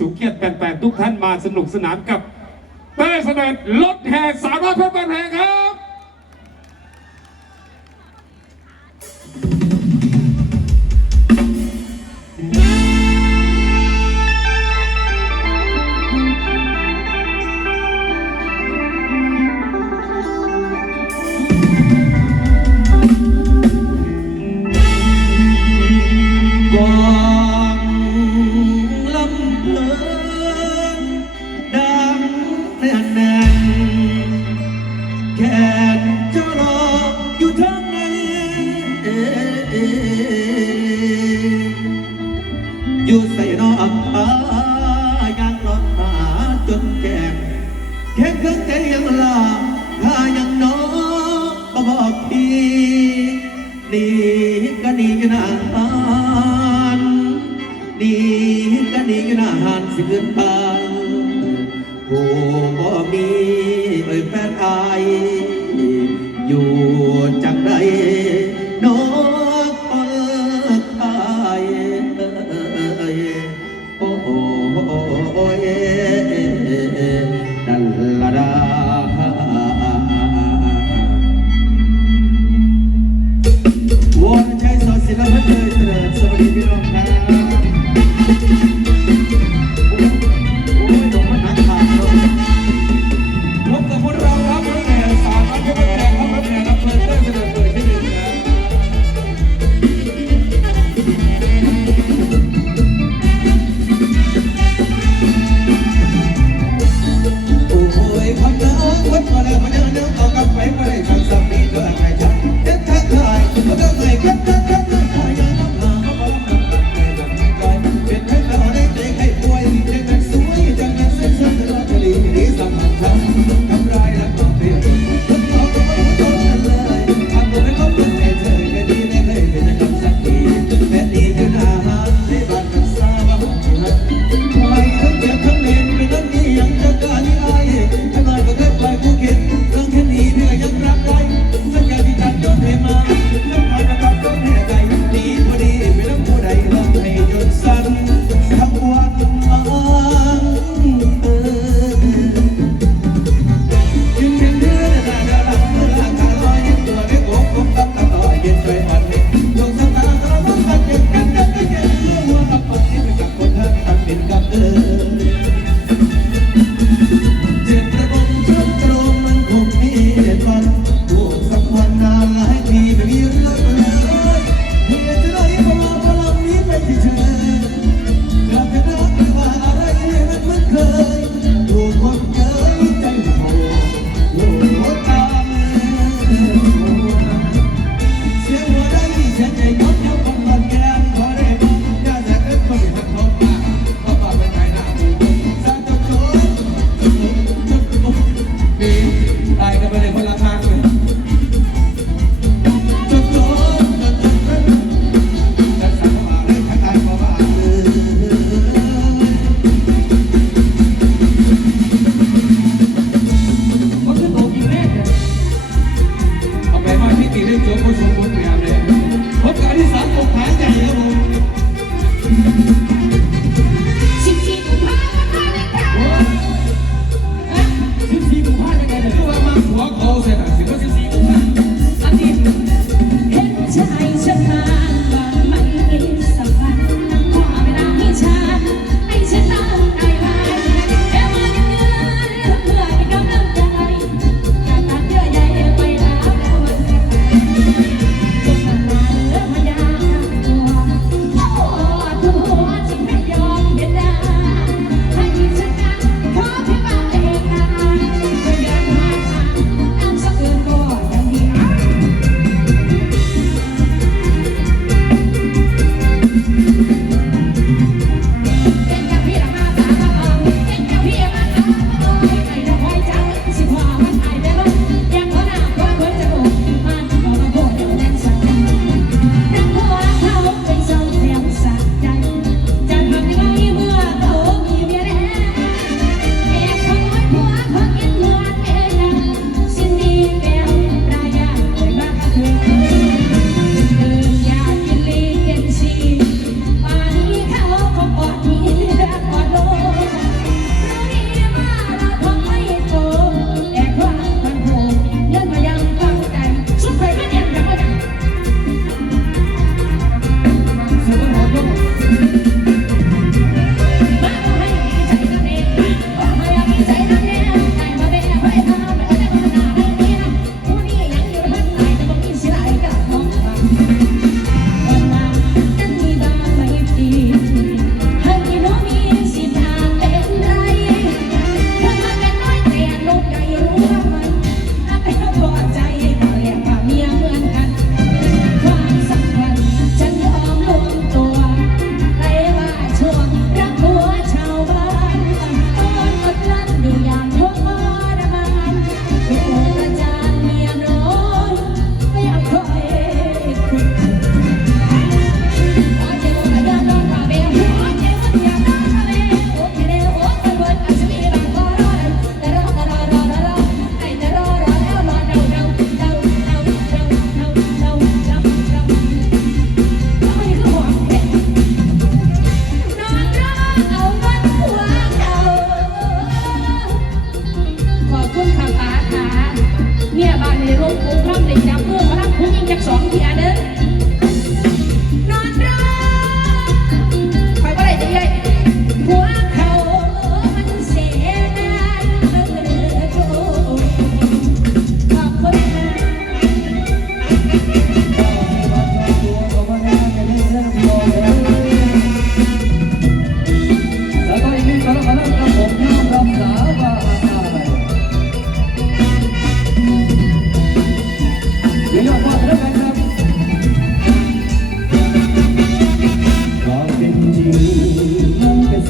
สูงเกียรติแปดๆทุกท่านมาสนุกสนานกับเต้เสด็จรถแห่สารวัตรเพชรบ้านแห่ครับ And.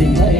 see.